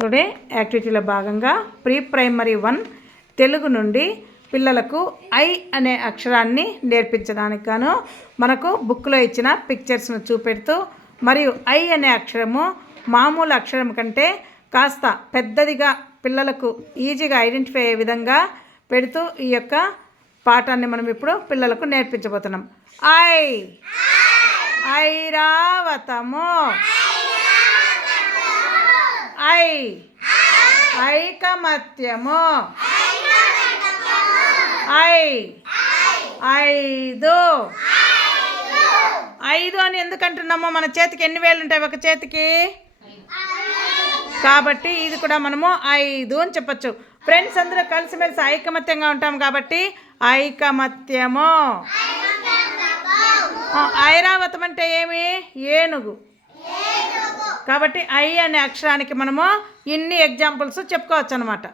Today యాక్టివిటీలో భాగంగా pre primary 1 Telugu నుండి పిల్లలకు ఐ అనే అక్షరాన్ని నేర్పించడానికి గాను మనకు బుక్లో ఇచ్చిన పిక్చర్స్ను చూపెడుతూ మరియు ఐ అనే అక్షరము మామూలు అక్షరం కంటే కాస్త పెద్దదిగా పిల్లలకు ఈజీగా ఐడెంటిఫై అయ్యే విధంగా పెడుతూ ఈ యొక్క పాఠాన్ని మనం ఇప్పుడు పిల్లలకు నేర్పించబోతున్నాం. ఐ ఐరావతము, ఐ ఐకమత్యము, ఐ ఐదు. ఐదు అని ఎందుకంటున్నామో మన చేతికి ఎన్ని వేళ్ళు ఉంటాయి ఒక చేతికి, కాబట్టి ఇది కూడా మనము 5 అని చెప్పచ్చు. ఫ్రెండ్స్ అందరూ కలిసిమెలిసి ఐకమత్యంగా ఉంటాం కాబట్టి ఐకమత్యము. ఐరావతం అంటే ఏమి? ఏనుగు. కాబట్టి ఐ అనే అక్షరానికి మనము ఇన్ని ఎగ్జాంపుల్స్ చెప్పుకోవచ్చు అన్నమాట.